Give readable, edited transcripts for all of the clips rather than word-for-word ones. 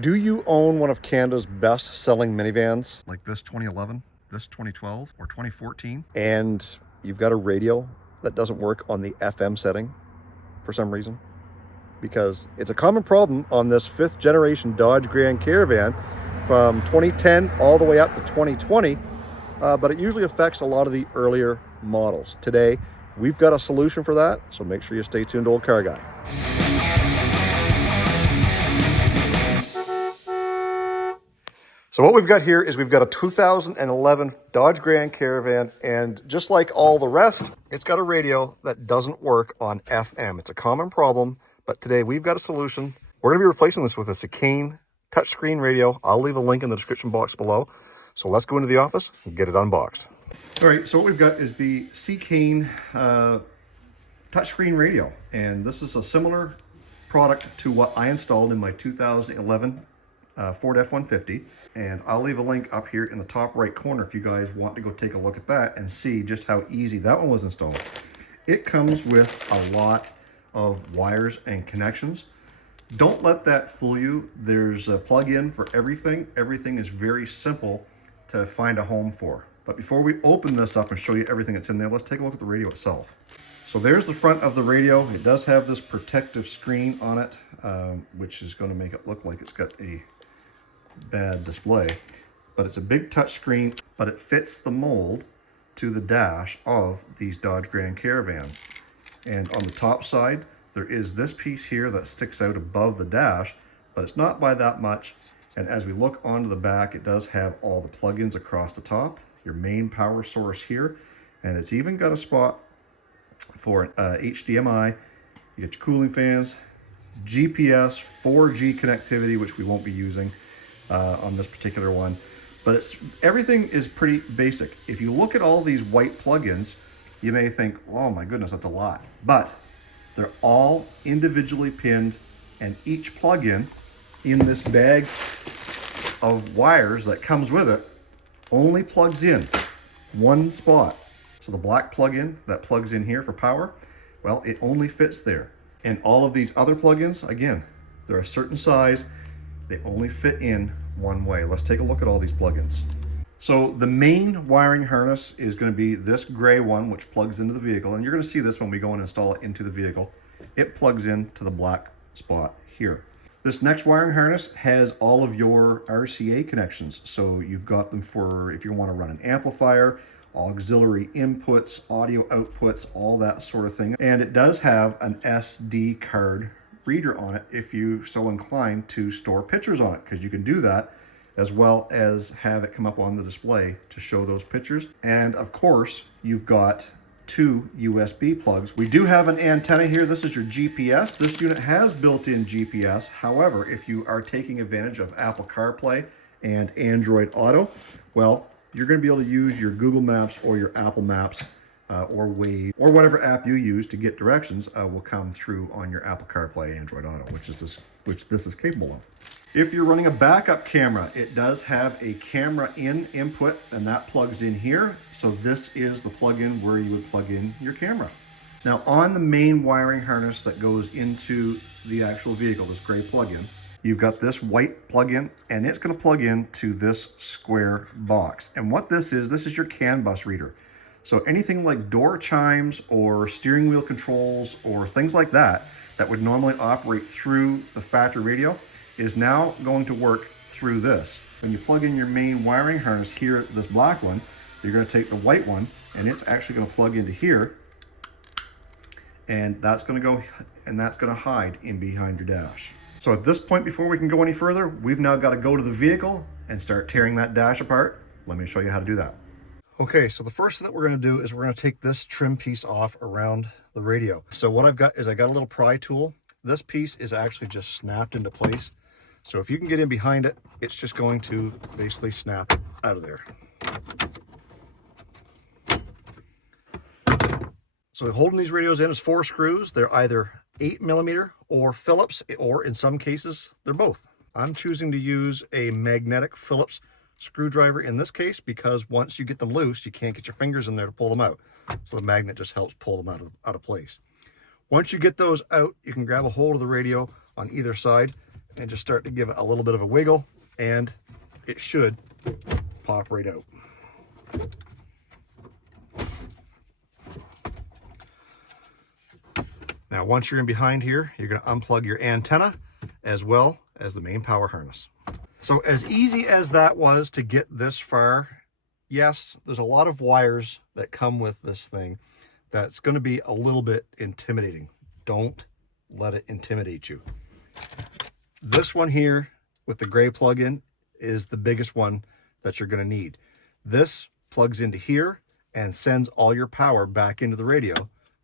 Do you own one of Canada's best-selling minivans, like this 2011, this 2012, or 2014, and you've got a radio that doesn't work on the FM setting for some reason? Because it's a common problem on this 5th generation Dodge Grand Caravan from 2010 all the way up to 2020, but it usually affects a lot of the earlier models. Today, we've got a solution for that, so make sure you stay tuned to Olde Carr Guy. So what we've got here is we've got a 2011 Dodge Grand Caravan, and just like all the rest, it's got a radio that doesn't work on FM. It's a common problem, but today we've got a solution. We're going to be replacing this with a Seicane touchscreen radio. I'll leave a link in the description box below. So let's go into the office and get it unboxed. All right, so what we've got is the Seicane touchscreen radio, and this is a similar product to what I installed in my 2011 Ford F-150, and I'll leave a link up here in the top right corner if you guys want to go take a look at that and see just how easy that one was installed. It comes with a lot of wires and connections. Don't let that fool you. There's a plug-in for everything. Everything is very simple to find a home for. But before we open this up and show you everything that's in there, let's take a look at the radio itself. So there's the front of the radio. It does have this protective screen on it, which is going to make it look like it's got a bad display, but it's a big touch screen, but it fits the mold to the dash of these Dodge Grand Caravans. And on the top side, there is this piece here that sticks out above the dash, but it's not by that much. And as we look onto the back, it does have all the plugins across the top, your main power source here, and it's even got a spot for HDMI. You get your cooling fans, GPS, 4G connectivity, which we won't be using on this particular one, but everything is pretty basic. If you look at all these white plugins, you may think, oh my goodness, that's a lot, but they're all individually pinned, and each plug-in in this bag of wires that comes with it only plugs in one spot. So the black plug-in that plugs in here for power, well, it only fits there. And all of these other plugins, again, they're a certain size, they only fit in one way. Let's take a look at all these plugins. So the main wiring harness is going to be this gray one, which plugs into the vehicle, and you're going to see this when we go and install it into the vehicle. It plugs into the black spot here. This next wiring harness has all of your RCA connections. So you've got them for if you want to run an amplifier, auxiliary inputs, audio outputs, all that sort of thing. And it does have an SD card reader on it if you so inclined to store pictures on it, because you can do that as well as have it come up on the display to show those pictures. And of course, you've got 2 USB plugs. We do have an antenna here. This is your GPS. This unit has built-in GPS. However, if you are taking advantage of Apple CarPlay and Android Auto, well, you're going to be able to use your Google Maps or your Apple Maps or Waze, or whatever app you use to get directions will come through on your Apple CarPlay, Android Auto, which this is capable of. If you're running a backup camera, it does have a camera in input, and that plugs in here. So this is the plug-in where you would plug in your camera. Now on the main wiring harness that goes into the actual vehicle, this gray plug-in, you've got this white plug-in, and it's going to plug into this square box. And what this is your CAN bus reader. So anything like door chimes or steering wheel controls or things like that that would normally operate through the factory radio is now going to work through this. When you plug in your main wiring harness here, this black one, you're going to take the white one, and it's actually going to plug into here, and that's going to hide in behind your dash. So at this point, before we can go any further, we've now got to go to the vehicle and start tearing that dash apart. Let me show you how to do that. Okay, so the first thing that we're going to do is we're going to take this trim piece off around the radio. So what I've got is I got a little pry tool. This piece is actually just snapped into place. So if you can get in behind it, it's just going to basically snap it out of there. So holding these radios in is 4 screws. They're either 8mm or Phillips, or in some cases, they're both. I'm choosing to use a magnetic Phillips screwdriver in this case, because once you get them loose, you can't get your fingers in there to pull them out. So the magnet just helps pull them out of place. Once you get those out, you can grab a hold of the radio on either side and just start to give it a little bit of a wiggle, and it should pop right out. Now, once you're in behind here, you're going to unplug your antenna as well as the main power harness. So as easy as that was to get this far, yes, there's a lot of wires that come with this thing that's going to be a little bit intimidating. Don't let it intimidate you. This one here with the gray plug-in is the biggest one that you're going to need. This plugs into here and sends all your power back into the radio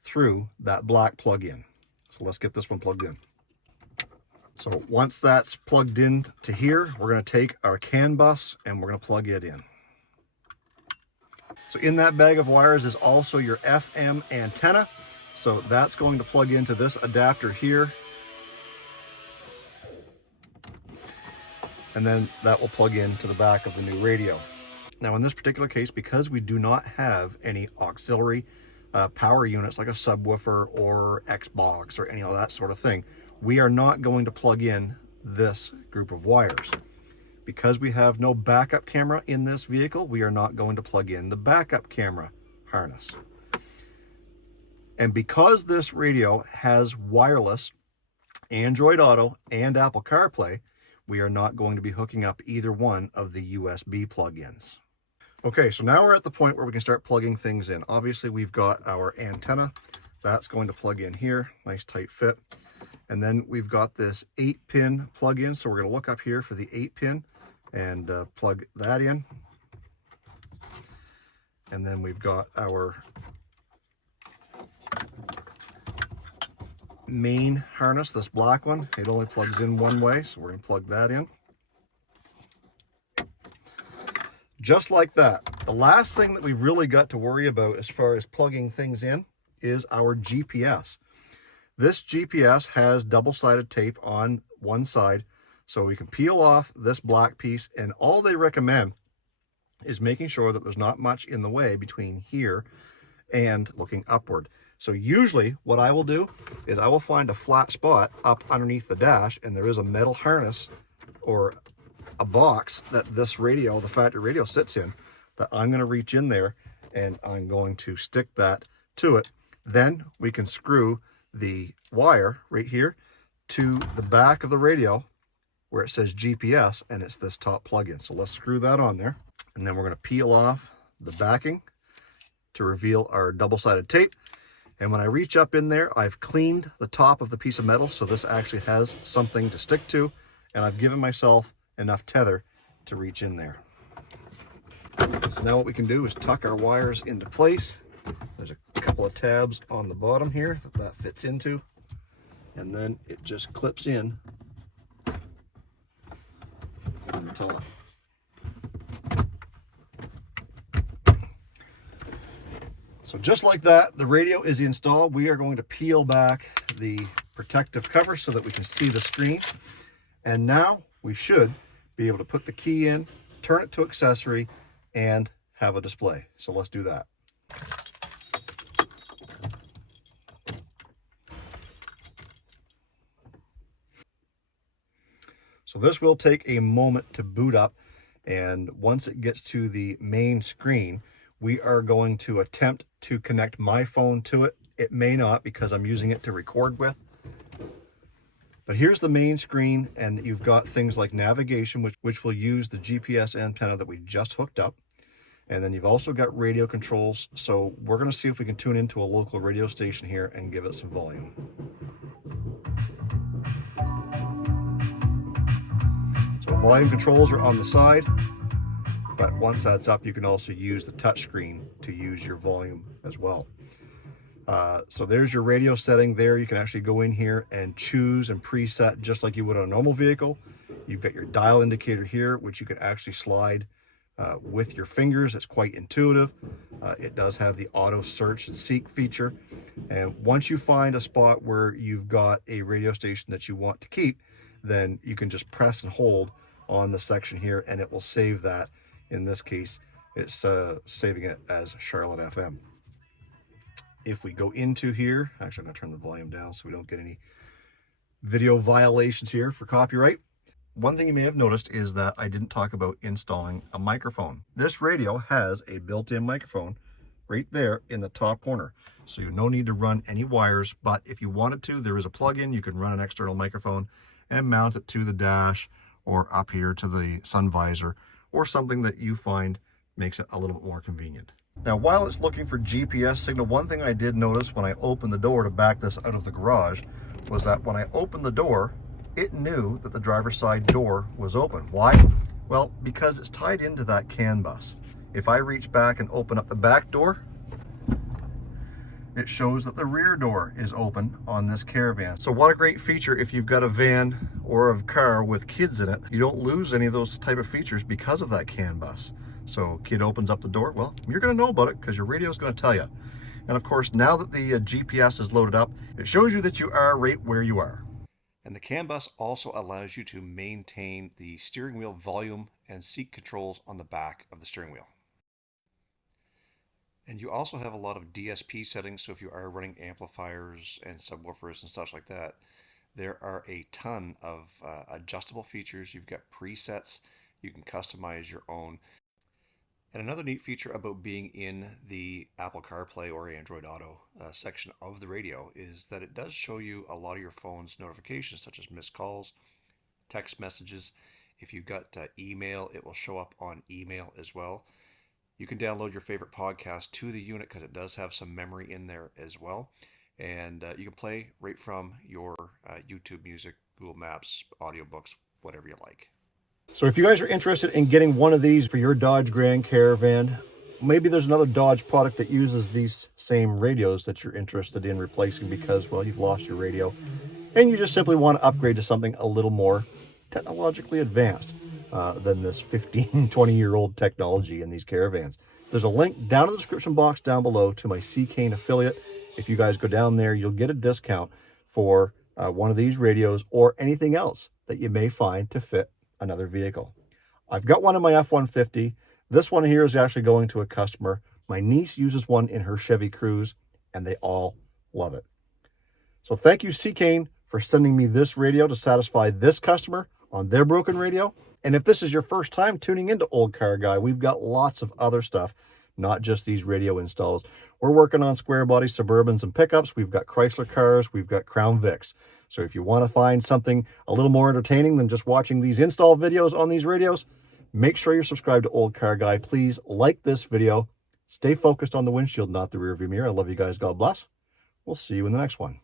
through that black plug-in. So let's get this one plugged in. So once that's plugged in to here, we're going to take our CAN bus and we're going to plug it in. So in that bag of wires is also your FM antenna. So that's going to plug into this adapter here. And then that will plug into the back of the new radio. Now in this particular case, because we do not have any auxiliary power units like a subwoofer or Xbox or any of that sort of thing, we are not going to plug in this group of wires. Because we have no backup camera in this vehicle, we are not going to plug in the backup camera harness. And because this radio has wireless Android Auto and Apple CarPlay, we are not going to be hooking up either one of the USB plug-ins. Okay, so now we're at the point where we can start plugging things in. Obviously, we've got our antenna. That's going to plug in here. Nice tight fit. And then we've got this 8-pin plug-in. So we're going to look up here for the 8-pin and plug that in. And then we've got our main harness, this black one. It only plugs in one way, so we're going to plug that in. Just like that. The last thing that we've really got to worry about as far as plugging things in is our GPS. This GPS has double-sided tape on one side, so we can peel off this black piece, and all they recommend is making sure that there's not much in the way between here and looking upward. So usually what I will do is I will find a flat spot up underneath the dash, and there is a metal harness or a box that this radio, the factory radio, sits in, that I'm going to reach in there and I'm going to stick that to it. Then we can screw the wire right here to the back of the radio where it says GPS, and it's this top plug-in. So let's screw that on there, and then we're going to peel off the backing to reveal our double-sided tape. And when I reach up in there, I've cleaned the top of the piece of metal, so this actually has something to stick to, and I've given myself enough tether to reach in there. So now what we can do is tuck our wires into place. There's a couple of tabs on the bottom here that fits into, and then it just clips in on the top. So just like that, the radio is installed. We are going to peel back the protective cover so that we can see the screen. And now we should be able to put the key in, turn it to accessory, and have a display. So let's do that. So this will take a moment to boot up, and once it gets to the main screen, we are going to attempt to connect my phone to it. It may not, because I'm using it to record with. But here's the main screen, and you've got things like navigation, which will use the GPS antenna that we just hooked up. And then you've also got radio controls. So we're going to see if we can tune into a local radio station here and give it some volume. So volume controls are on the side, but once that's up, you can also use the touch screen to use your volume as well. So there's your radio setting there. You can actually go in here and choose and preset just like you would on a normal vehicle. You've got your dial indicator here, which you can actually slide with your fingers. It's quite intuitive. It does have the auto search and seek feature. And once you find a spot where you've got a radio station that you want to keep, then you can just press and hold on the section here and it will save that. In this case, it's saving it as Charlotte FM. If we go into here, actually I'm going to turn the volume down so we don't get any video violations here for copyright. One thing you may have noticed is that I didn't talk about installing a microphone. This radio has a built-in microphone right there in the top corner. So you no need to run any wires, but if you wanted to, there is a plug-in. You can run an external microphone and mount it to the dash or up here to the sun visor or something that you find makes it a little bit more convenient. Now, while it's looking for GPS signal, one thing I did notice when I opened the door to back this out of the garage was that when I opened the door, it knew that the driver's side door was open. Why? Well, because it's tied into that CAN bus. If I reach back and open up the back door, it shows that the rear door is open on this Caravan. So what a great feature if you've got a van or a car with kids in it. You don't lose any of those type of features because of that CAN bus. So kid opens up the door, well, you're gonna know about it because your radio is gonna tell you. And of course, now that the GPS is loaded up, it shows you that you are right where you are. And the CAN bus also allows you to maintain the steering wheel volume and seat controls on the back of the steering wheel. And you also have a lot of DSP settings, so if you are running amplifiers and subwoofers and such like that, there are a ton of adjustable features. You've got presets, you can customize your own. And another neat feature about being in the Apple CarPlay or Android Auto section of the radio is that it does show you a lot of your phone's notifications, such as missed calls, text messages. If you've got email, it will show up on email as well. You can download your favorite podcast to the unit because it does have some memory in there as well. And you can play right from your YouTube Music, Google Maps, audiobooks, whatever you like. So if you guys are interested in getting one of these for your Dodge Grand Caravan, maybe there's another Dodge product that uses these same radios that you're interested in replacing because, well, you've lost your radio and you just simply want to upgrade to something a little more technologically advanced than this 15, 20-year-old technology in these Caravans. There's a link down in the description box down below to my Seicane affiliate. If you guys go down there, you'll get a discount for one of these radios or anything else that you may find to fit another vehicle. I've got one in my F-150. This one here is actually going to a customer. My niece uses one in her Chevy Cruze, and they all love it. So thank you, Seicane, for sending me this radio to satisfy this customer on their broken radio. And if this is your first time tuning into Olde Carr Guy, we've got lots of other stuff, not just these radio installs. We're working on square body Suburbans and pickups. We've got Chrysler cars. We've got Crown Vics. So if you want to find something a little more entertaining than just watching these install videos on these radios, make sure you're subscribed to Olde Carr Guy. Please like this video. Stay focused on the windshield, not the rearview mirror. I love you guys. God bless. We'll see you in the next one.